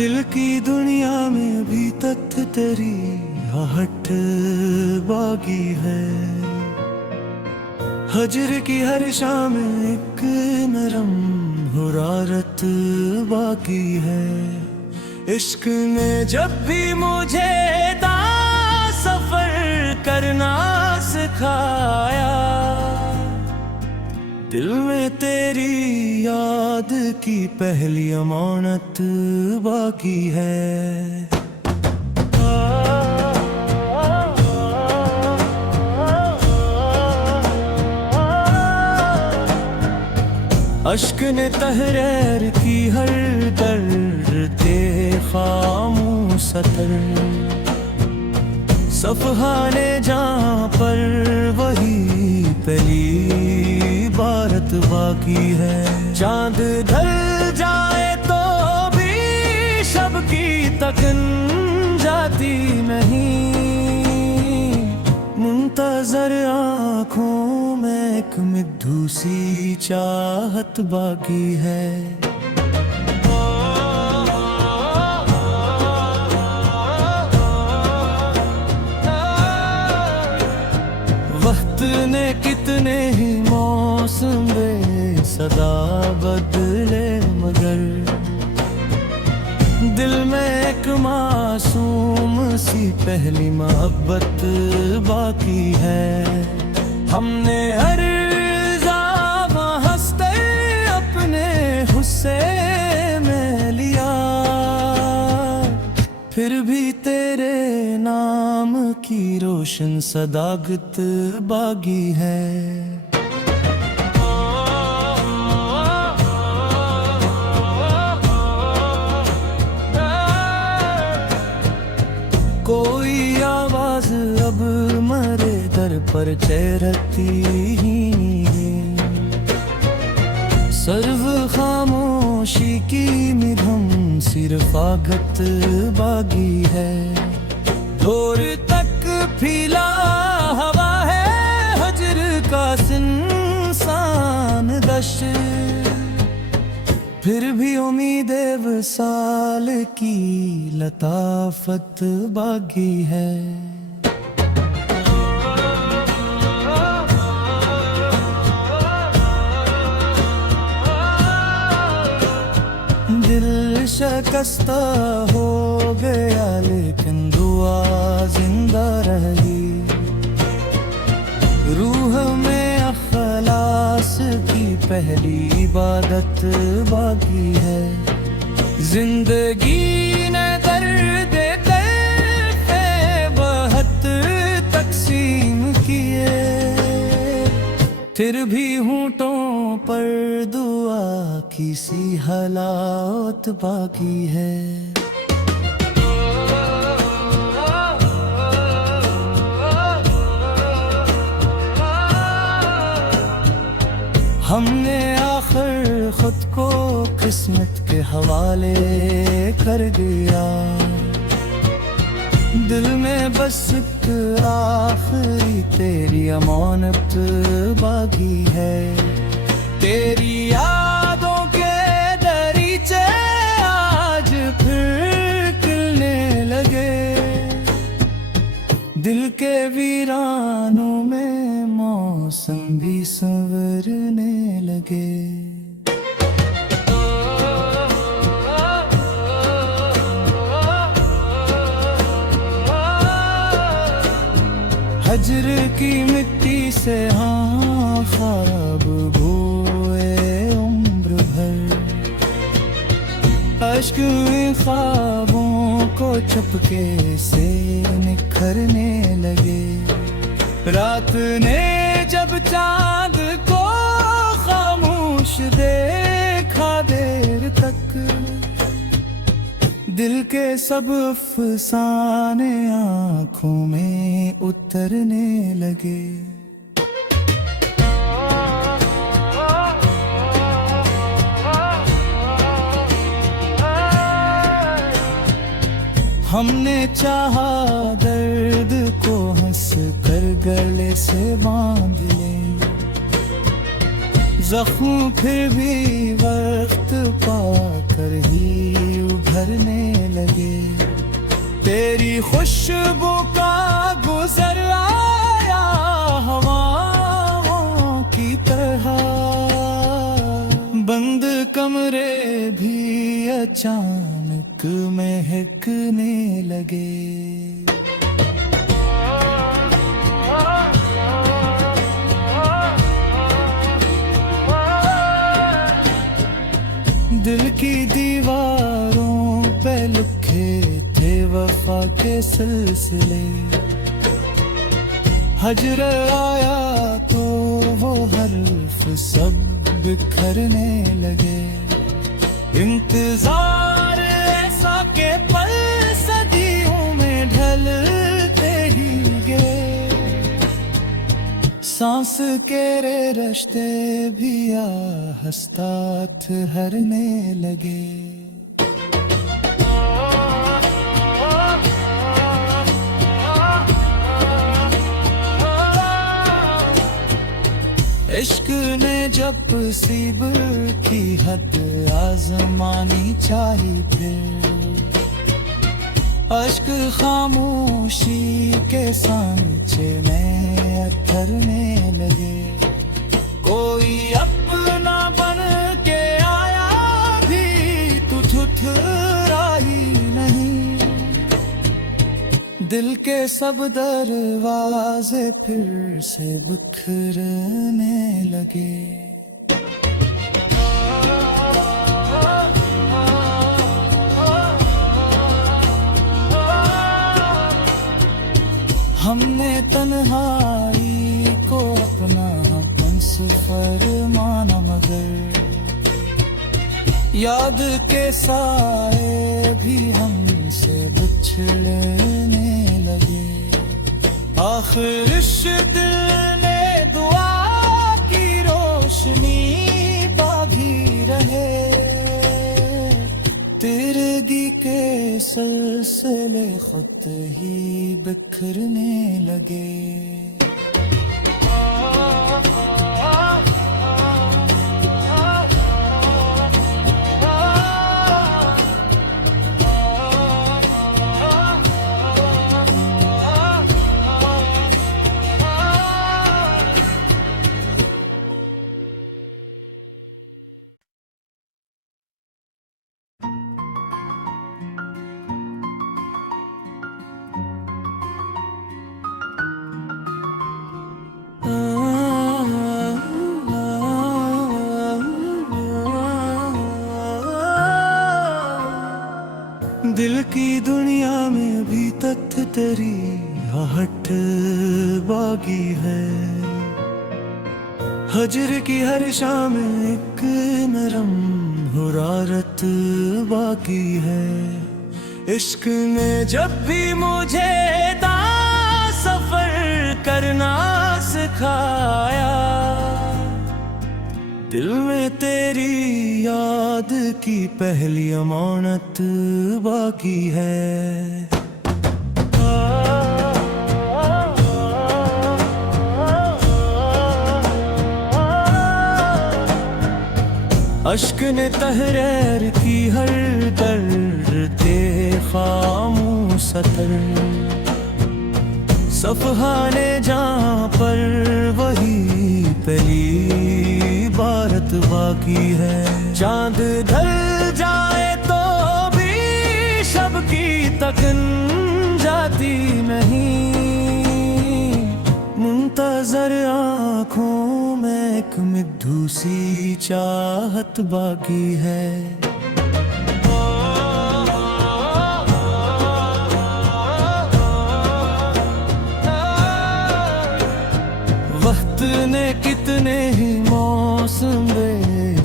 दिल की दुनिया में भी तथ्य तेरी आहट बागी है। हजर की हर शाम एक नरम हुरारत बाकी है। इश्क ने जब भी मुझे सफर करना सिखाया, दिल में तेरी याद की पहली अमानत बाकी है। अश्क ने तहरीर की हर दर्द ते खामोश सतर, सफ़हा ने जहाँ पर वही पहली बारत बाकी है। चांद ढल जाए तो भी शब की तकन जाती नहीं, मुंतज़र आँखों में एक मिद्धू सी चाहत बाकी है। वक्त ने कितने ही मौसम सदा बदले, मगर दिल में एक मासूम सी पहली मोहब्बत बाकी है। हमने हर ज़ामा हंसते अपने गुस्से में लिया, फिर भी तेरे नाम की रोशन सदाकत बागी है। कोई आवाज अब मरे दर पर चेहरती ही है। सर्व खामोशी की निधम सिर्फ आगत बागी है। दूर तक फैला हवा है हजर का इंसान दश, फिर भी उम्मीद वसाल की लताफत बागी है। दिल शिकस्ता हो गया लेकिन दुआ जिंदा रही। रूह में अखलास की पहली इबादत बाकी है। जिंदगी ने दर्द तड़पे बहुत तकसीम किए, फिर भी होंठों पर दुआ की सी हालात बाकी है। हमने आखिर खुद को किस्मत के हवाले कर दिया। दिल में बस एक आखिरी तेरी अमानत बाकी है। तेरी यादों के दरीचे आज फिर खिलने लगे, दिल के वीरानों में मौसम भी संवरने लगे। हजर की मिट्टी से हाँ ख्वाब बोए उम्र भर, अश्क में ख्वाबों को चपके से निखरने लगे। रात ने जब चांद को खामोश देखा देर तक, दिल के सब अफसाने आँखों में उतरने लगे। हमने चाहा दर्द को हंस कर गले से बांध ले, जख्म फिर भी वक्त पाकर ही उभरने लगे। तेरी खुशबू का गुजर आया हवाओं की तरह, बंद कमरे भी अचानक महकने लगे। दिल की दीवारों पे लिखे थे वफा के सिलसिले, हजर आया तो वो हर्फ सब बिखरने लगे। इंतजार ऐसा के पल सदियों में ढलते ही गए, सांस के रिश्ते भी आहस्ता ठहरने लगे। इश्क ने जब सीब की हद आजमानी चाही, फिर अश्क खामोशी के सांचे में अथरने लगे। कोई अपना बन के आया भी तू ठुठुराई नहीं, दिल के सब दरवाजे फिर से बिखरने लगे। हमने तन्हाई को अपना हमसफर माना, मगर याद के साए भी हमसे बिछड़ने लगे। आखिर इस दिल ने दुआ की रोशनी बागी रहे, तिरगी के सिलसिले खुद ही बिखरने लगे। दिल की दुनिया में भी तक तेरी आहट बागी है, हजर की हर शाम एक नरम हुरारत बाकी है। इश्क ने जब भी मुझे सफर करना सिखाया, दिल में तेरी याद की पहली अमानत बाकी है। अश्क ने तहरीर की हर दर्द ते खामोश सतर, सफ़हा ने जहाँ पर वही पहली बारत बाकी है। चांद ढल जाए तो भी शब की तकन जाती नहीं, मुंतज़र आँखों में एक मिद्धू सी चाहत बाकी है। वक्त ने कितने ही मौसम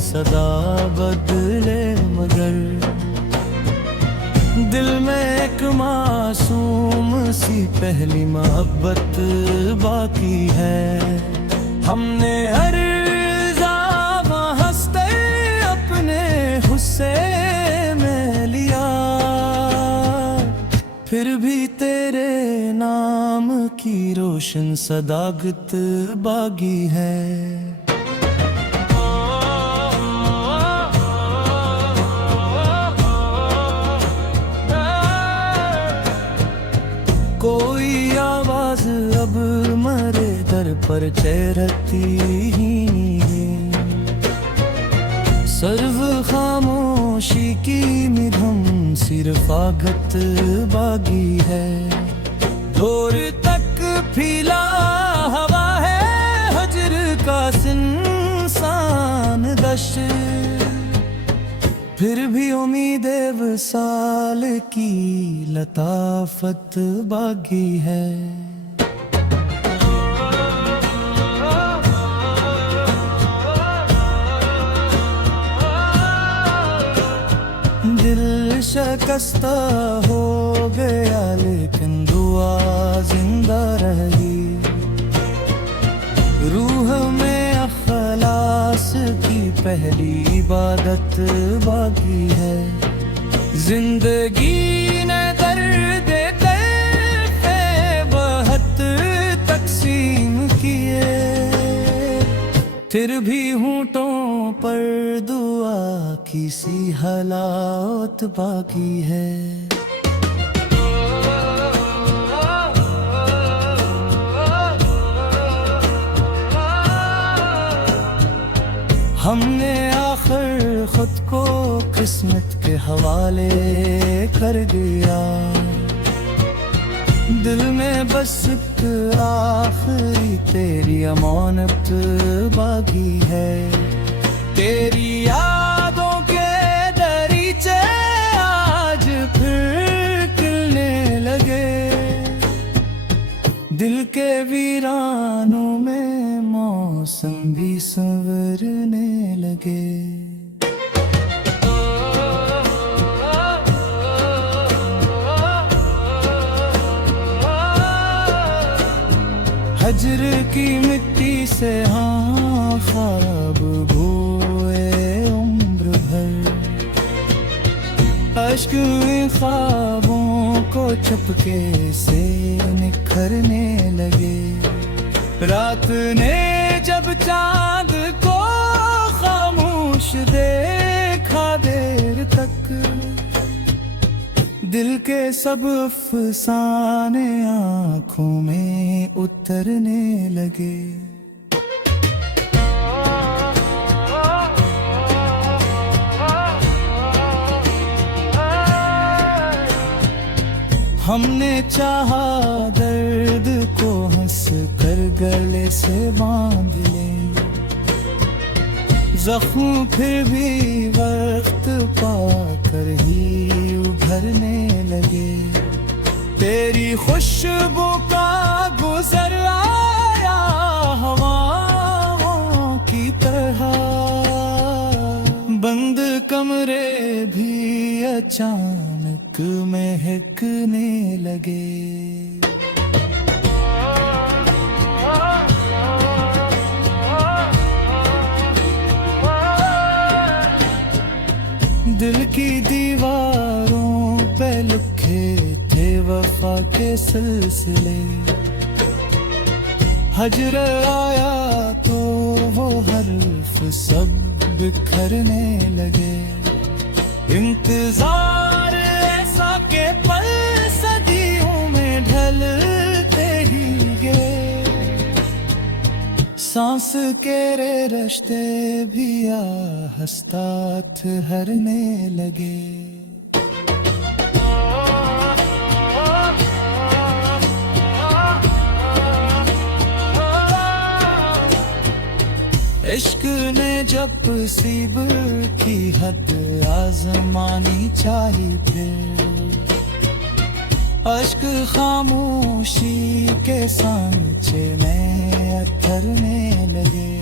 सदा बदले, मगर दिल में एक मासूम सी पहली मोहब्बत बाकी है। हमने हर ज़ावा हंसते अपने गुस्से में लिया, फिर भी तेरे नाम की रोशन सदागत बागी है। चेहरती ही सर्व खामोशी की निधम सिरफागत बागी है। दूर तक फैला हवा है हजर का इंसान दश, फिर भी उम्मीद वसाल की लताफत बागी है। दिल शिकस्ता हो गया लेकिन दुआ जिंदा रही। रूह में अखलास की पहली इबादत बाकी है। जिंदगी ने दर्द तड़पे बहुत तकसीम किए, फिर भी होंठों पर दुआ की सी हालात बाकी है। हमने आखिर खुद को किस्मत के हवाले कर दिया। दिल में बस एक आखिरी तेरी अमानत बाकी है। तेरी यादों के दरीचे आज फिर खिलने लगे। दिल के वीरानों में मौसम भी संवरने लगे। हजर की मिट्टी से हाँ ख्वाब बोए उम्र भर, अश्क में ख्वाबों को चपके से निखरने लगे। रात ने जब चांद को खामोश देखा देर तक, दिल के सब अफसाने आँखों में उतरने लगे। हमने चाहा दर्द को हंस कर गले से बांध ले, जख्म फिर भी वक्त पाकर ही उभरने लगे। तेरी खुशबू का गुजर आया हवाओं की तरह, बंद कमरे भी अचानक महकने लगे। दिल की दीवारों पे लिखे थे वफा के सिलसिले। हजर आया तो वो हर्फ सब बिखरने लगे। इंतजार ऐसा के पल सदियों में ढलते ही गए। सांस के रे रश्ते भी आहस्ता ठहरने लगे। इश्क ने जब सीब की हद आजमानी चाही, फिर अश्क खामोशी के सांचे में अथरने लगे।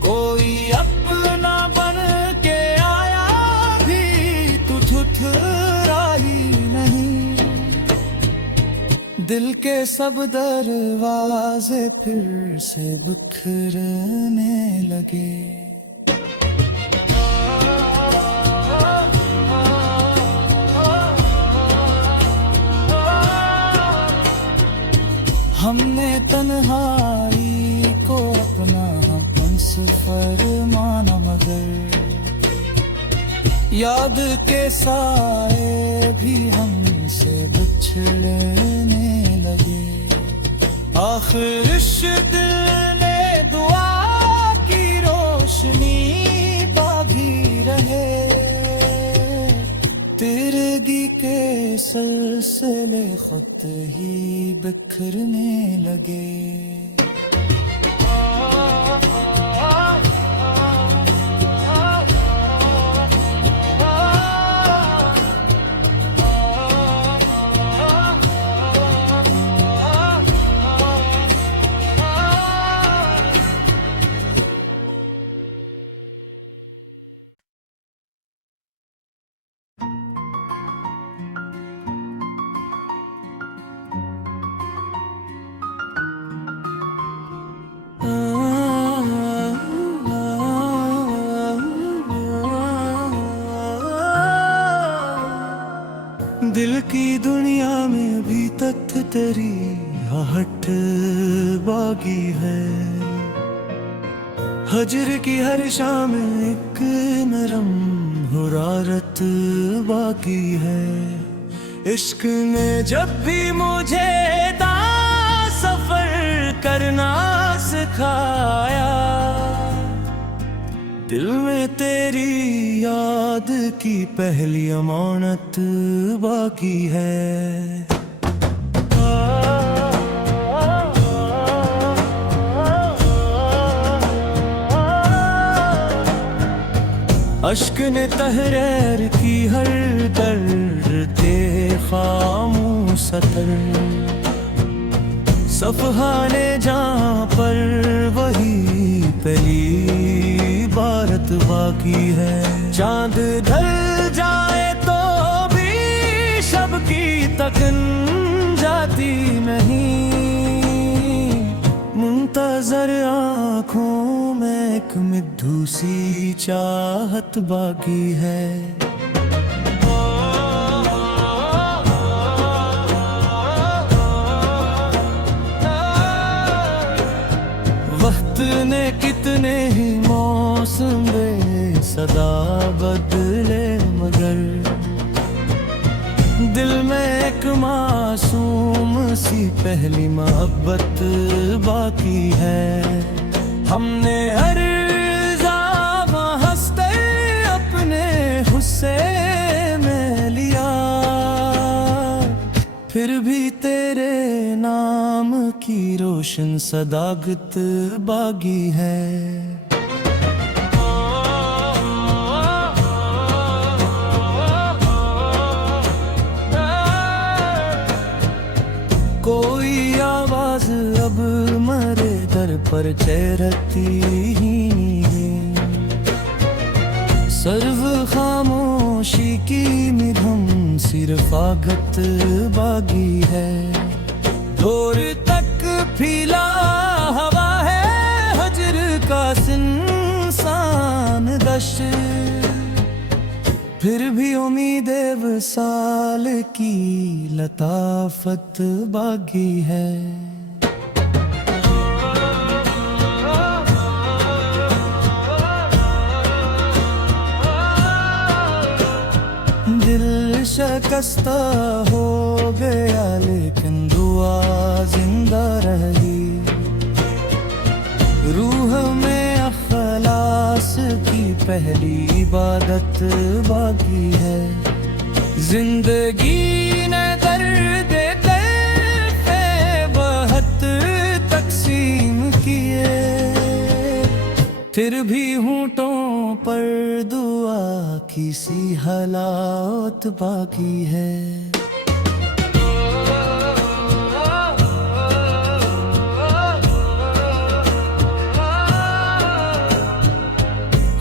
कोई अपना बन के आया भी तू ठुठुराई नहीं। दिल के सब दरवाजे फिर से बिखरने लगे। हमने तन्हाई को अपना हमसफर माना, मगर याद के साए भी हमसे बिछड़ने लगे। आखिर इस दिल ने दुआ की रोशनी बागी रहे, तिरगी के सिलसिले खुद ही बिखरने लगे। दिल की दुनिया में भी तक तेरी आहट बागी है, हजर की हर शाम एक नरम हुरारत बाकी है। इश्क ने जब भी मुझे सफर करना सिखाया, दिल में तेरी याद की पहली अमानत बाकी है। अश्क ने तहरीर की हर दर्द ते खामोश सतर, सफ़हा ने जहाँ पर वही पहली बारत बाकी है। चांद ढल जाए तो भी शब की तकन जाती नहीं, मुंतज़र आँखों में एक मिद्धू सी चाहत बाकी है। वक्त ने कितने ही मौसम सदा बदले, मगर दिल में एक मासूम सी पहली मोहब्बत बाकी है। हमने हर ज़ामा हंसते अपने गुस्से में लिया, फिर भी तेरे नाम की रोशन सदागत बागी है। कोई आवाज अब मरे दर पर चेरती ही है, सर्व खामोशी की निधम सिर्फ आगत बागी है। दूर तक फैला हवा है हजर का इंसान दश्त, फिर भी उम्मीद वसाल की लताफत बागी है। दिल शिकस्ता हो गया लेकिन दुआ जिंदा रही, रूह में अखलास की पहली इबादत बाकी है। जिंदगी ने दर्द तड़पे बहुत तकसीम किए, फिर भी होंठों पर दुआ की सी हालात बाकी है।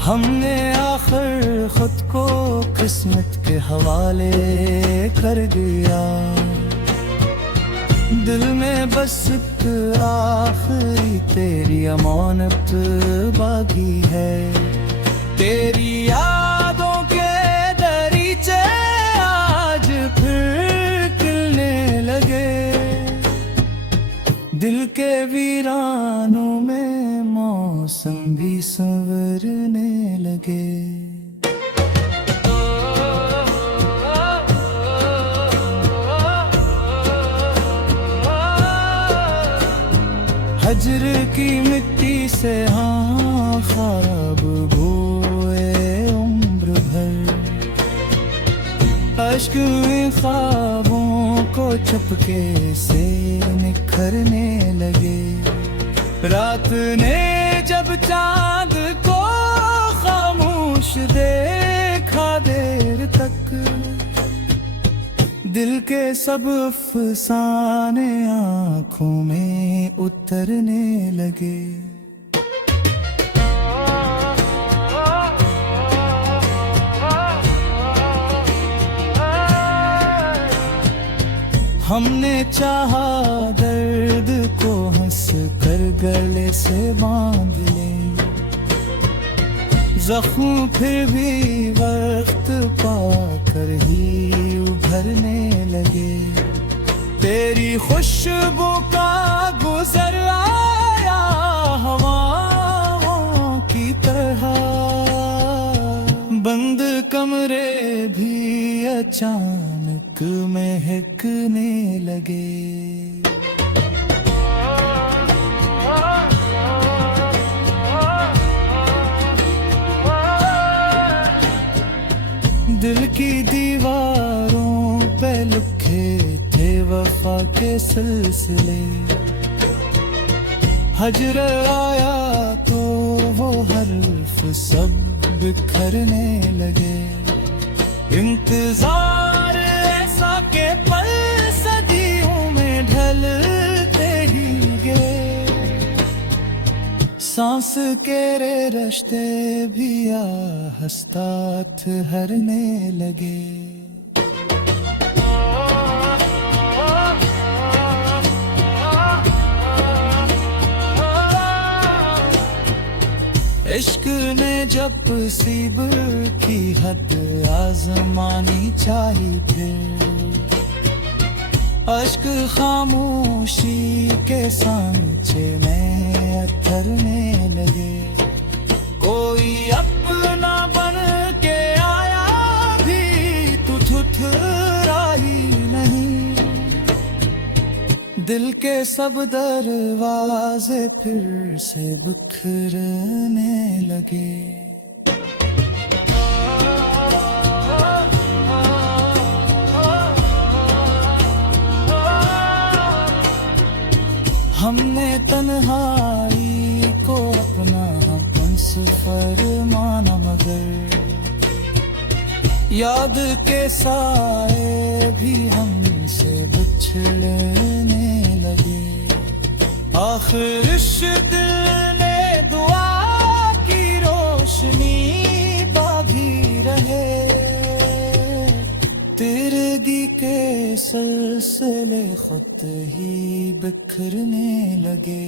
हमने आखिर खुद को किस्मत के हवाले कर दिया, दिल में बस एक आखिरी तेरी अमानत बाकी है। तेरी यादों के दरीचे आज फिर खिलने लगे, दिल के वीरानों में मौसम भी संवरने लगे। हजर की मिट्टी से हाँ ख्वाब बोए उम्र भर, अश्क में ख्वाबों को चपके से निखरने लगे। रात ने जब चांद को खामोश देखा देर तक, दिल के सब अफसाने आँखों में उतरने लगे। हमने चाहा दर्द को हंस कर गले से बांध ले, जख्म फिर भी वक्त पाकर ही उभरने लगे। तेरी खुशबू का गुजर आया हवाओं की तरह, बंद कमरे भी अचानक महकने लगे। दिल की दीवारों पे लिखे थे वफा के सिलसिले, हजर आया तो वो हर्फ सब बिखरने लगे। इंतजार ऐसा के पल सदियों में ढलते ही गए, सांस के रे रश्ते भी आहस्ता ठहरने लगे। इश्क ने जब सीब की हद आजमानी चाही, फिर अश्क खामोशी के सांचे में अथरने लगे। कोई अपना बन के आया भी तू ठुठुराई नहीं, दिल के सब दरवाजे फिर से बिखरने लगे। हमने तन्हाई को अपना हमसफर माना, मगर याद के साए भी हमसे बिछड़ने लगे। आखिर इस दिल ने दुआ की रोशनी बागी रहे, तिरगी के सिलसिले खुद ही बिखरने लगे।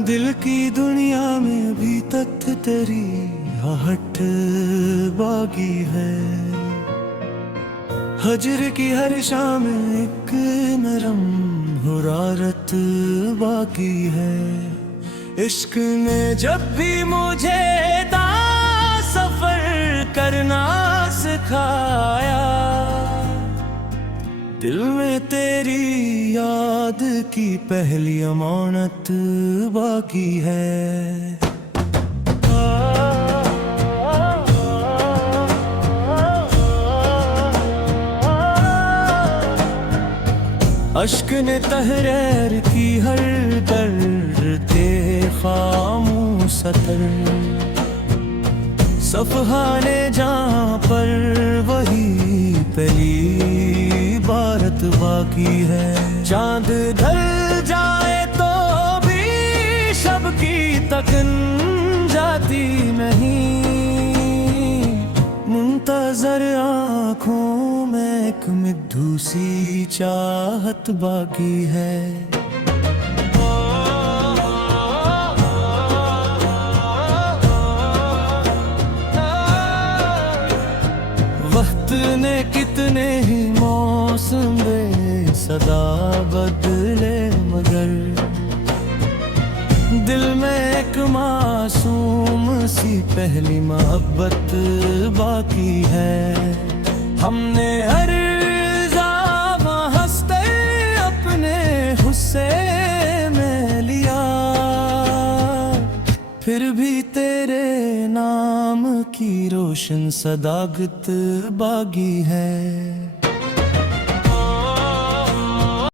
दिल की दुनिया में भी तक तेरी आहट बागी है, हजर की हर शाम एक नरम हुरारत बाकी है। इश्क ने जब भी मुझे सफर करना सिखाया, दिल में तेरी याद की पहली अमानत बाकी है। अश्क ने तहरीर की हर दर्द थे खामोश सतर, सफ़हा ने जहाँ पर वही पहली बारत बाकी है। चांद ढल जाए तो भी शब की तकन जाती नहीं, नजर आँखों में एक मिद्धू सी चाहत बाकी है। वक्त ने कितने ही मौसम सदा बदले, मगर दिल में एक मासूम सी पहली मोहब्बत बाकी है। हमने हर ज़ामा हंसते अपने गुस्से में लिया, फिर भी तेरे नाम की रोशन सदाकत बाकी है।